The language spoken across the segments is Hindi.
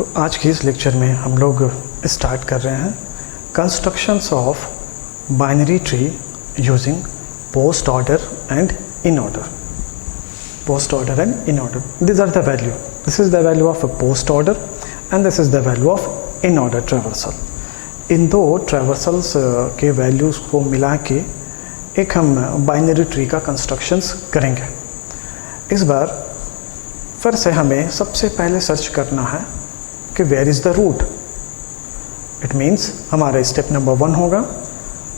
तो आज के इस लेक्चर में हम लोग स्टार्ट कर रहे हैं constructions of binary tree using post order and in order. Post order and in order. These are the value. This is the value of a post order and this is the value of in order traversal. इन दो ट्रैवर्सल्स के वैल्यूज़ को मिला के एक हम बाइनरी ट्री का कंस्ट्रक्शंस करेंगे. इस बार फिर से हमें सबसे पहले सर्च करना है कि where is the root. It means हमारा स्टेप नंबर 1 होगा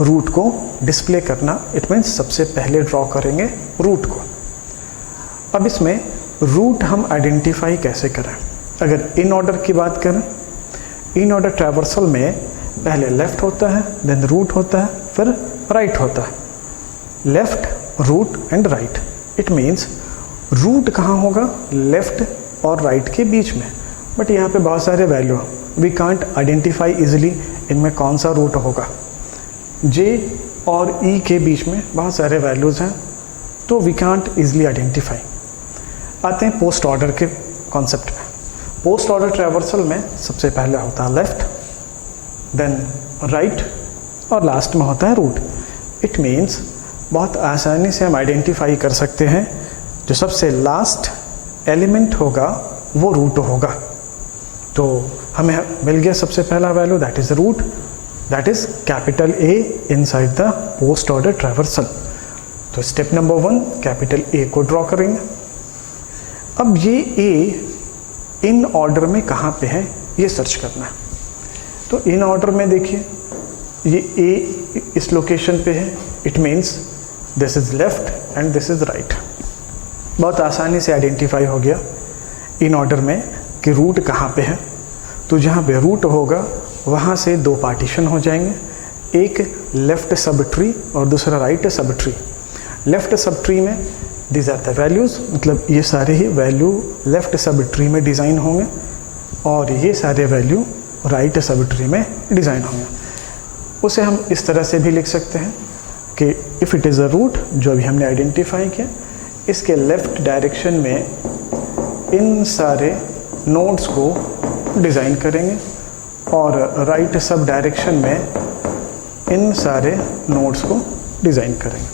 रूट को डिस्प्ले करना. इट मीन्स सबसे पहले ड्रॉ करेंगे रूट को. अब इसमें रूट हम आइडेंटिफाई कैसे करें. अगर इन ऑर्डर की बात करें, इन ऑर्डर ट्रैवर्सल में पहले लेफ़्ट होता है, देन रूट होता है, फिर राइट होता है. Left, root and right. It means root कहाँ होगा? लेफ़्ट और राइट के बीच में. बट यहाँ पे बहुत सारे value we can't identify easily इनमें कौन सा रूट होगा. जे और ई के बीच में बहुत सारे वैल्यूज़ हैं तो वी कांट ईजिली आइडेंटिफाई. आते हैं पोस्ट ऑर्डर के कॉन्सेप्ट में. पोस्ट ऑर्डर ट्रैवर्सल में सबसे पहले होता है लेफ़्ट, देन राइट और लास्ट में होता है रूट. इट मीन्स बहुत आसानी से हम आइडेंटिफाई कर सकते हैं जो सबसे लास्ट एलिमेंट होगा वो रूट होगा. तो हमें मिल गया सबसे पहला value, that is root, that is capital A inside the post order traversal. तो स्टेप नंबर 1 कैपिटल ए को ड्रॉ करेंगे. अब ये ए इन ऑर्डर में कहाँ पे है ये सर्च करना है. तो इन ऑर्डर में देखिए ये ए इस लोकेशन पे है. It means this is left and this is right. बहुत आसानी से आइडेंटिफाई हो गया इन ऑर्डर में कि रूट कहाँ पे है. तो जहाँ पे रूट होगा वहाँ से दो पार्टीशन हो जाएंगे, एक लेफ़्ट सब ट्री और दूसरा right sub tree. Left sub tree में दीज आर द वैल्यूज़, मतलब ये सारे ही वैल्यू लेफ़्ट सब ट्री में डिज़ाइन होंगे और ये सारे वैल्यू राइट सब ट्री में डिज़ाइन होंगे. उसे हम इस तरह से भी लिख सकते हैं कि if it is a root जो अभी हमने आइडेंटिफाई किया, इसके लेफ़्ट डायरेक्शन में इन सारे नोड्स को डिज़ाइन करेंगे और राइट सब डायरेक्शन में इन सारे नोड्स को डिज़ाइन करेंगे.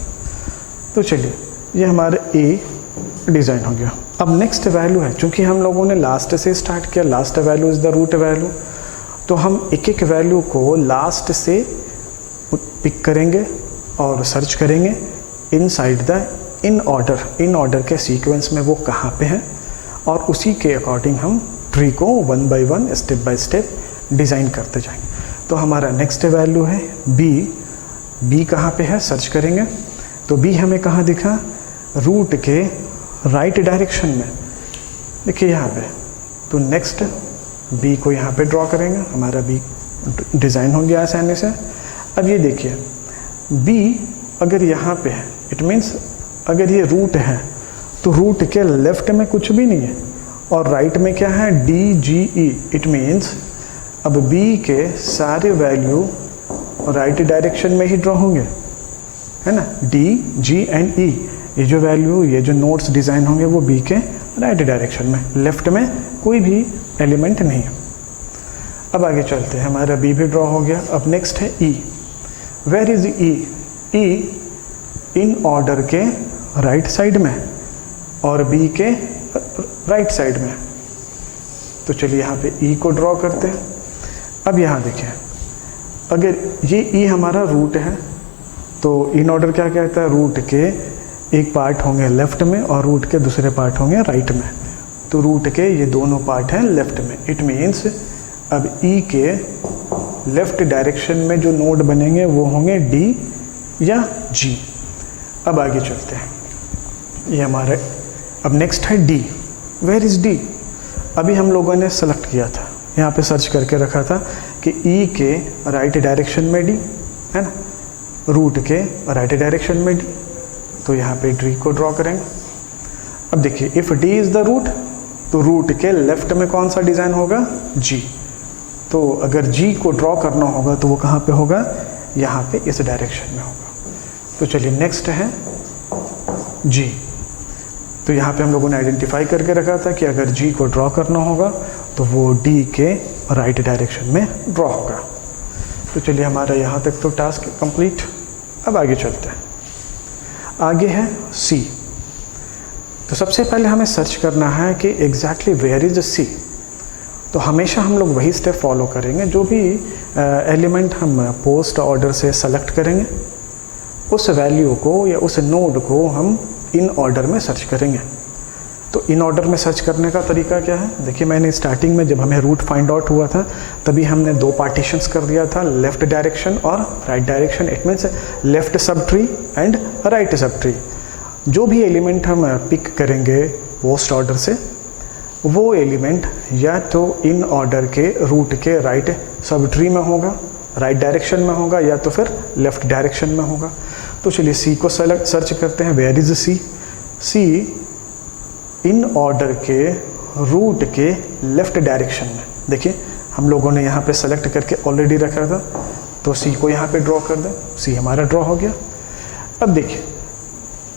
तो चलिए ये हमारा ए डिज़ाइन हो गया. अब नेक्स्ट वैल्यू है, चूँकि हम लोगों ने लास्ट से स्टार्ट किया, last value is the root value, तो हम एक एक वैल्यू को लास्ट से पिक करेंगे और सर्च करेंगे inside the in order. In order के सीक्वेंस में वो कहाँ पे हैं और उसी के अकॉर्डिंग हम ट्री को 1 by 1 step by step design करते जाएंगे. तो हमारा नेक्स्ट वैल्यू है बी. बी कहाँ पे है सर्च करेंगे. तो बी हमें कहाँ दिखा? रूट के राइट डायरेक्शन में. देखिए यहाँ पे. तो नेक्स्ट बी को यहाँ पे ड्रॉ करेंगे. हमारा बी डिज़ाइन हो गया आसानी से. अब ये देखिए बी अगर यहाँ पे है, इट मीन्स अगर ये रूट है तो रूट के लेफ़्ट में कुछ भी नहीं है और राइट में क्या है? D G E. It means अब बी के सारे वैल्यू राइट डायरेक्शन में ही ड्रॉ होंगे, है ना. डी जी एंड ई ये जो वैल्यू, ये जो नोड्स डिज़ाइन होंगे वो बी के राइट डायरेक्शन में, लेफ़्ट में कोई भी एलिमेंट नहीं है. अब आगे चलते हैं. हमारा बी भी ड्रॉ हो गया. अब नेक्स्ट है E. Where is E? E in order के राइट साइड में और बी के राइट साइड में. तो चलिए यहाँ पे ई को ड्रॉ करते हैं. अब यहाँ देखिए अगर ये ई हमारा रूट है तो इन ऑर्डर क्या कहता है? रूट के एक पार्ट होंगे लेफ़्ट में और रूट के दूसरे पार्ट होंगे राइट में. तो रूट के ये दोनों पार्ट हैं लेफ़्ट में. इट मीन्स अब ई के लेफ़्ट डायरेक्शन में जो नोड बनेंगे वो होंगे डी या जी. अब आगे चलते हैं. ये हमारे अब नेक्स्ट है डी. Where is D? अभी हम लोगों ने सेलेक्ट किया था, यहाँ पे सर्च करके रखा था कि ई के राइट डायरेक्शन में डी, है ना, रूट के राइट डायरेक्शन में डी. तो यहाँ पे डी को ड्रॉ करेंगे. अब देखिए if D is the root तो रूट के लेफ़्ट में कौन सा डिज़ाइन होगा? जी. तो अगर जी को ड्रॉ करना होगा तो वो कहाँ पे होगा? यहाँ पे इस डायरेक्शन में होगा. तो चलिए नेक्स्ट है जी. तो यहाँ पे हम लोगों ने आइडेंटिफाई करके रखा था कि अगर जी को ड्रॉ करना होगा तो वो डी के राइट डायरेक्शन में ड्रॉ होगा। तो चलिए हमारा यहाँ तक तो टास्क कंप्लीट। अब आगे चलते हैं। आगे है सी। तो सबसे पहले हमें सर्च करना है कि एग्जैक्टली वेयर इज सी। तो हमेशा हम लोग वही स्टेप फॉलो करेंगे, जो भी एलिमेंट हम पोस्ट ऑर्डर से सेलेक्ट करेंगे उस वैल्यू को या उस नोड को हम इन ऑर्डर में सर्च करेंगे। तो इन ऑर्डर में सर्च करने का तरीका क्या है? देखिए, मैंने स्टार्टिंग में जब हमें रूट फाइंड आउट हुआ था तभी हमने दो पार्टीशंस कर दिया था, लेफ़्ट डायरेक्शन और right direction. It means left sub tree and right sub tree. जो भी एलिमेंट हम पिक करेंगे पोस्ट ऑर्डर से, वो एलिमेंट या तो इन ऑर्डर के रूट के राइट सब ट्री में होगा, राइट डायरेक्शन में होगा, या तो फिर लेफ़्ट डायरेक्शन में होगा। तो चलिए सी को सर्च करते हैं। Where is C? C in order के रूट के लेफ़्ट डायरेक्शन में। देखिए, हम लोगों ने यहाँ पे सेलेक्ट करके ऑलरेडी रखा था, तो सी को यहाँ पे ड्रॉ कर दें। सी हमारा ड्रॉ हो गया। अब देखिए,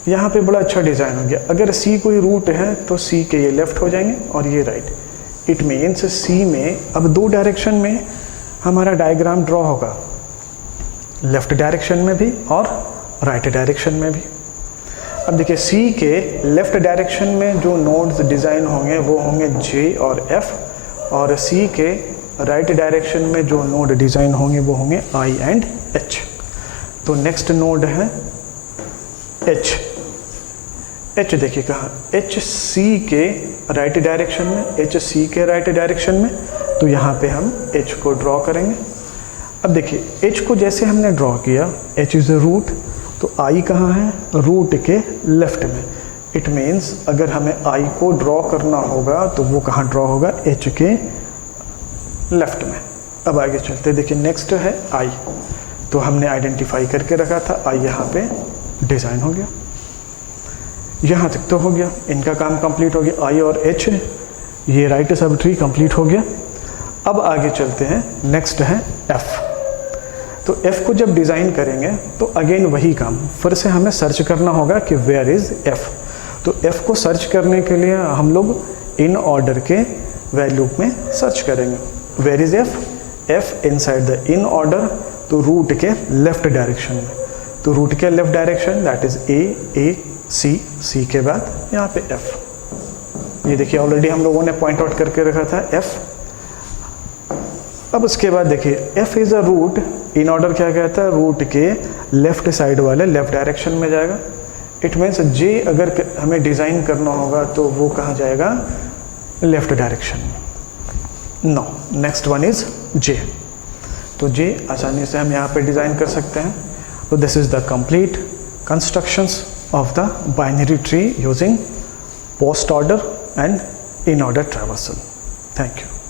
यहाँ पे बड़ा अच्छा डिज़ाइन हो गया। अगर सी कोई रूट है तो सी के ये लेफ़्ट हो जाएंगे और ये राइट। इट मीन्स सी में अब दो डायरेक्शन में हमारा डायग्राम ड्रॉ होगा, लेफ़्ट डायरेक्शन में भी और राइट डायरेक्शन में भी। अब देखिए, सी के लेफ़्ट डायरेक्शन में जो नोड्स डिज़ाइन होंगे वो होंगे जे और एफ, और सी के राइट डायरेक्शन में जो नोड डिज़ाइन होंगे वो होंगे आई एंड एच। तो नेक्स्ट नोड है एच। एच देखिए कहाँ, एच सी के राइट डायरेक्शन में, एच सी के राइट डायरेक्शन में। तो यहाँ पे हम एच को ड्रॉ करेंगे। अब देखिए, एच को जैसे हमने ड्रॉ किया, एच इज़ अ रूट, तो आई कहाँ है? रूट के लेफ्ट में। इट मीन्स अगर हमें आई को ड्रॉ करना होगा तो वो कहाँ ड्रॉ होगा? एच के लेफ्ट में। अब आगे चलते, देखिए नेक्स्ट है आई। तो हमने आइडेंटिफाई करके रखा था, आई यहाँ पे डिज़ाइन हो गया। यहाँ तक तो हो गया, इनका काम कंप्लीट हो गया। आई और एच, ये राइट सब ट्री कंप्लीट हो गया। अब आगे चलते हैं, नेक्स्ट है एफ। तो एफ को जब डिज़ाइन करेंगे तो अगेन वही काम, फिर से हमें सर्च करना होगा कि वेयर इज़ एफ। तो एफ को सर्च करने के लिए हम लोग इन ऑर्डर के वैल्यू में सर्च करेंगे। Where is F? F inside the in order, तो रूट के लेफ्ट डायरेक्शन में। तो रूट के left direction that is a C, C के बाद यहाँ पे एफ। ये देखिए, ऑलरेडी हम लोगों ने पॉइंट आउट करके रखा था एफ। अब उसके बाद देखिए, F is a root. In order क्या कहता है? रूट के लेफ्ट साइड वाले लेफ्ट डायरेक्शन में जाएगा। इट मीन्स जे अगर हमें डिज़ाइन करना होगा तो वो कहाँ जाएगा? लेफ्ट डायरेक्शन में। No, next one is J. तो जे आसानी से हम यहाँ पे डिज़ाइन कर सकते हैं। तो this is the complete constructions of the binary tree using post order and in order traversal. Thank you.